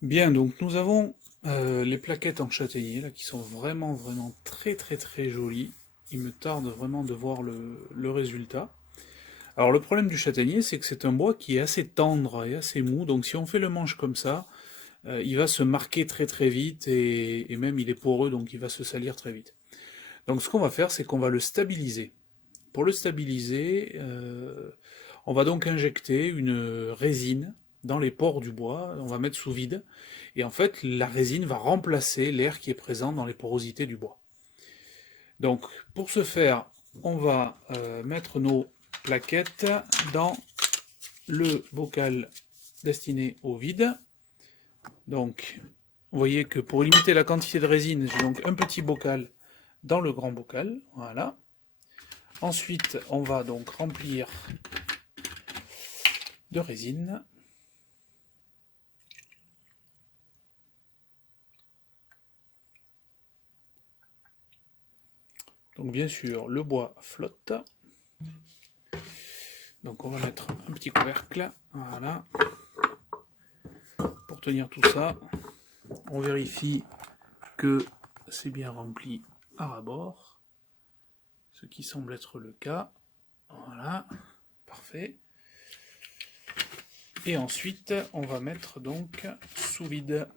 Bien, donc nous avons les plaquettes en châtaignier là, qui sont vraiment très jolies. Il me tarde vraiment de voir le résultat. Alors le problème du châtaignier, c'est que c'est un bois qui est assez tendre et assez mou, donc si on fait le manche comme ça, il va se marquer très vite et même il est poreux, donc il va se salir très vite. Donc ce qu'on va faire, c'est qu'on va le stabiliser. Pour le stabiliser, on va donc injecter une résine dans les pores du bois, on va mettre sous vide, et en fait la résine va remplacer l'air qui est présent dans les porosités du bois. Donc pour ce faire, on va mettre nos plaquettes dans le bocal destiné au vide. Donc vous voyez que pour limiter la quantité de résine, j'ai donc un petit bocal dans le grand bocal, voilà. Ensuite, on va donc remplir de résine. Donc bien sûr, le bois flotte. Donc on va mettre un petit couvercle, voilà, pour tenir tout ça. On vérifie que c'est bien rempli à ras-bord, ce qui semble être le cas. Voilà, parfait. Et ensuite, on va mettre donc sous vide.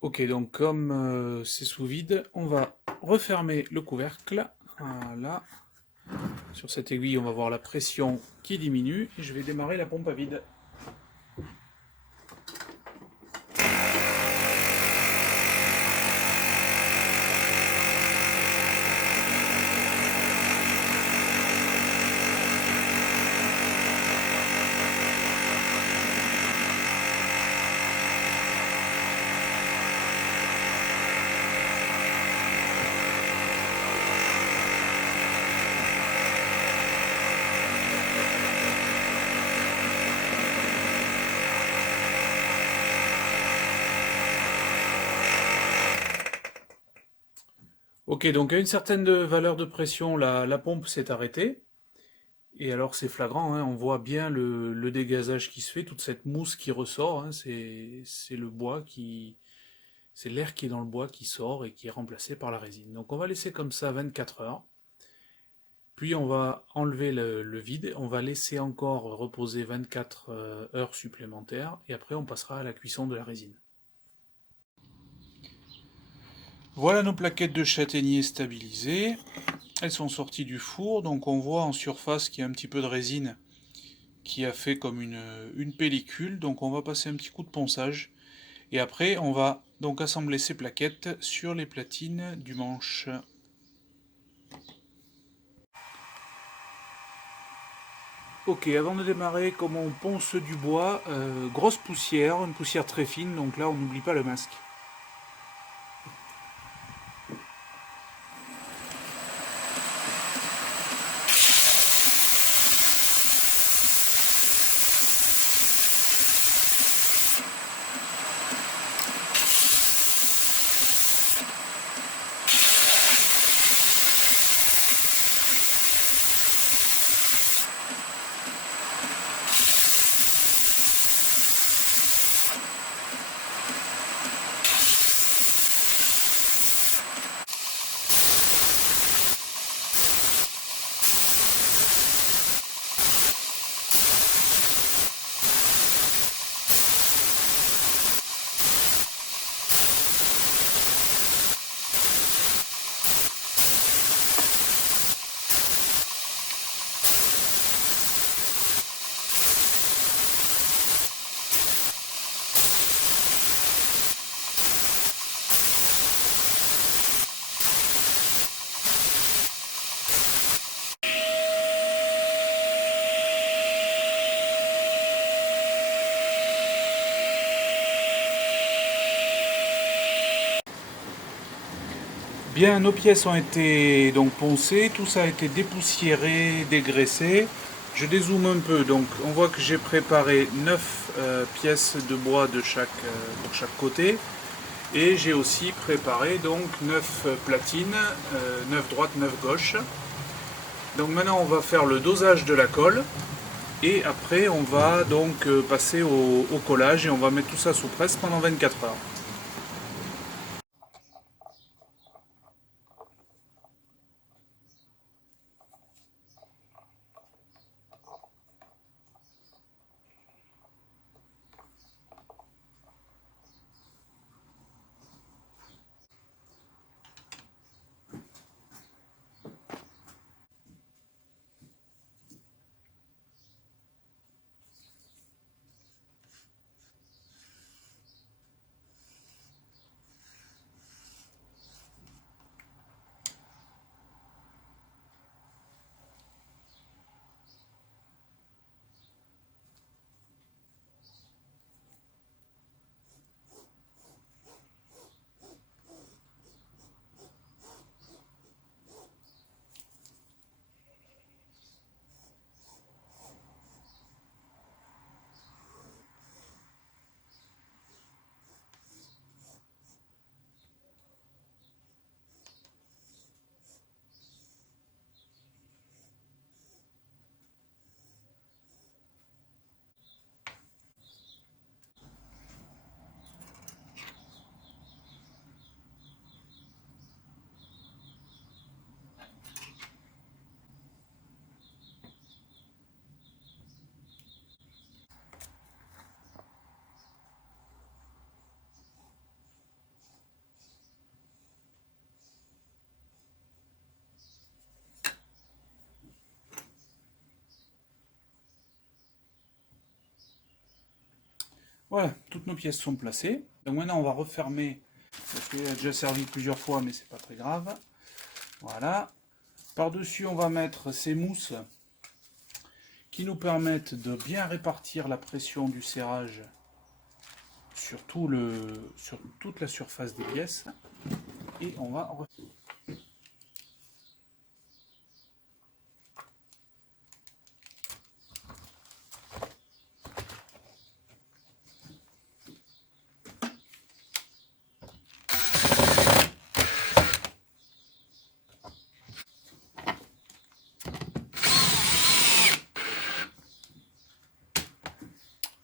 Ok, donc comme c'est sous vide, on va refermer le couvercle. Voilà. Sur cette aiguille, on va voir la pression qui diminue et je vais démarrer la pompe à vide. Ok, donc à une certaine valeur de pression, la pompe s'est arrêtée. Et alors c'est flagrant, hein, on voit bien le dégazage qui se fait, toute cette mousse qui ressort, hein, c'est le bois qui, c'est l'air qui est dans le bois qui sort et qui est remplacé par la résine. Donc on va laisser comme ça 24 heures. Puis on va enlever le vide, on va laisser encore reposer 24 heures supplémentaires et après on passera à la cuisson de la résine. Voilà nos plaquettes de châtaignier stabilisées. Elles sont sorties du four, donc on voit en surface qu'il y a un petit peu de résine qui a fait comme une pellicule. Donc on va passer un petit coup de ponçage. Et après on va donc assembler ces plaquettes sur les platines du manche. Ok, avant de démarrer, comme on ponce du bois, grosse poussière, une poussière très fine, donc là on n'oublie pas le masque. Bien, nos pièces ont été donc poncées, tout ça a été dépoussiéré, dégraissé. Je dézoome un peu, donc on voit que j'ai préparé 9 pièces de bois pour chaque côté. Et j'ai aussi préparé donc 9 platines, 9 droite, 9 gauche. Donc maintenant on va faire le dosage de la colle. Et après, on va donc passer au collage et on va mettre tout ça sous presse pendant 24 heures. Voilà, toutes nos pièces sont placées. Donc maintenant, on va refermer, parce qu'il a déjà servi plusieurs fois, mais c'est pas très grave. Voilà. Par-dessus, on va mettre ces mousses qui nous permettent de bien répartir la pression du serrage sur toute la surface des pièces. Et on va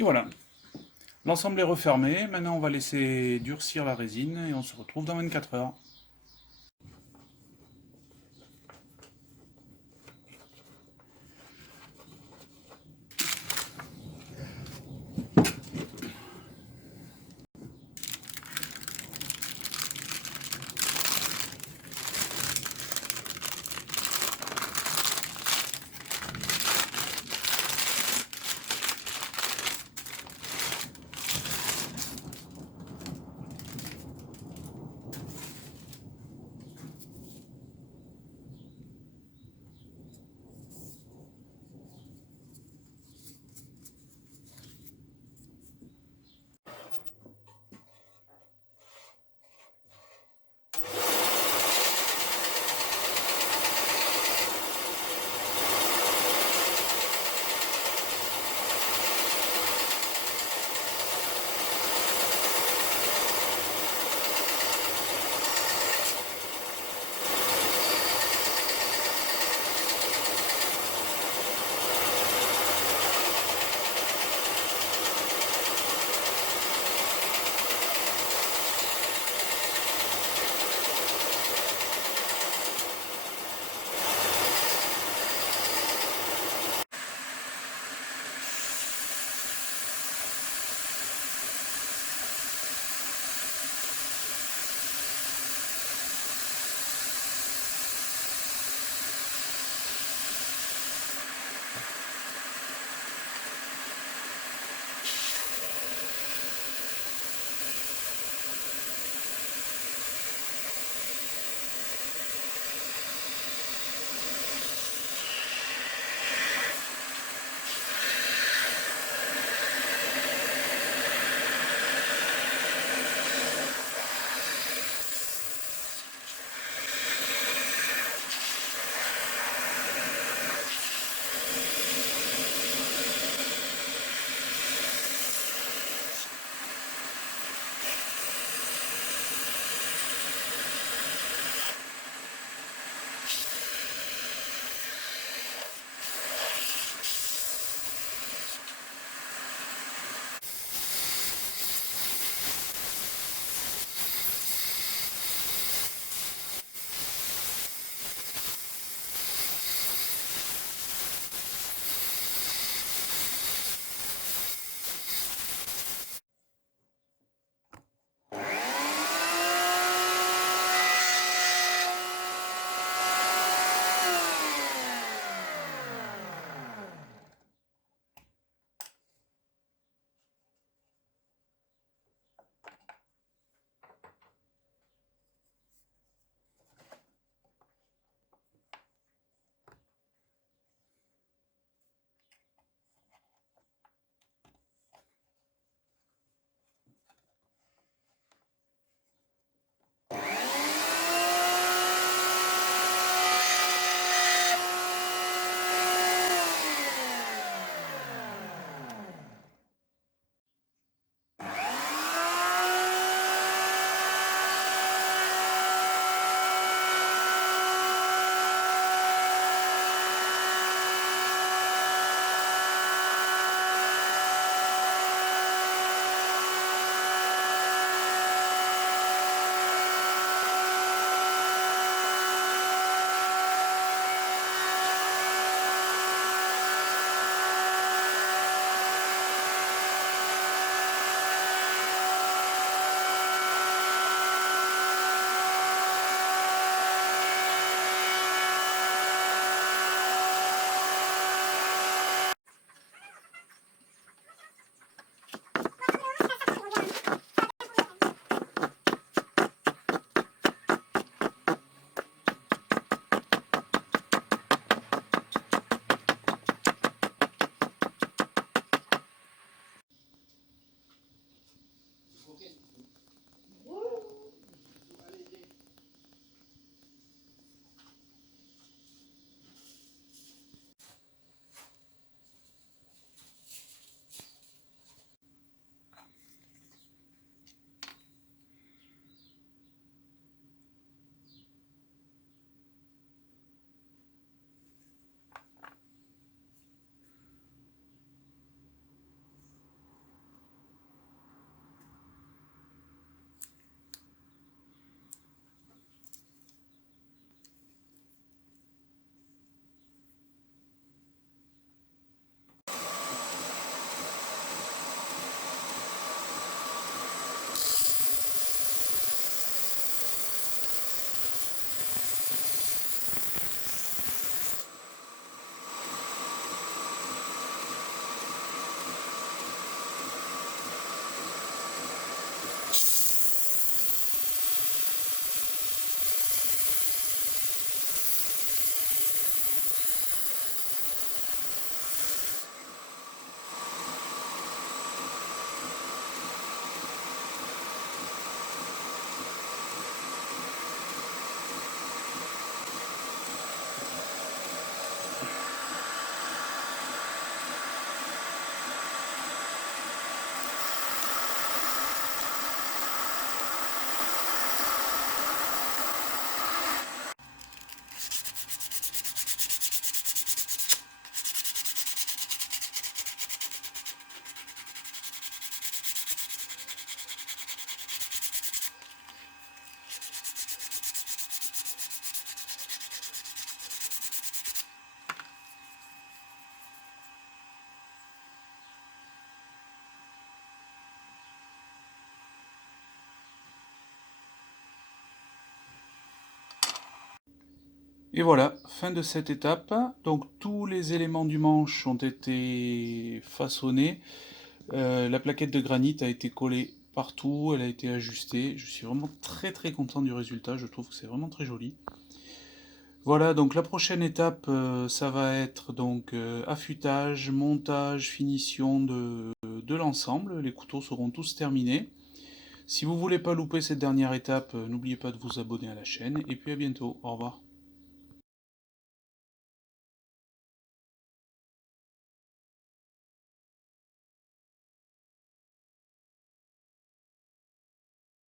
Et voilà, l'ensemble est refermé. Maintenant, on va laisser durcir la résine et on se retrouve dans 24 heures. Et voilà, fin de cette étape. Donc tous les éléments du manche ont été façonnés. La plaquette de granit a été collée partout, elle a été ajustée. Je suis vraiment très très content du résultat, je trouve que c'est vraiment très joli. Voilà, donc la prochaine étape, ça va être donc affûtage, montage, finition de l'ensemble. Les couteaux seront tous terminés. Si vous voulez pas louper cette dernière étape, n'oubliez pas de vous abonner à la chaîne et puis à bientôt. Au revoir.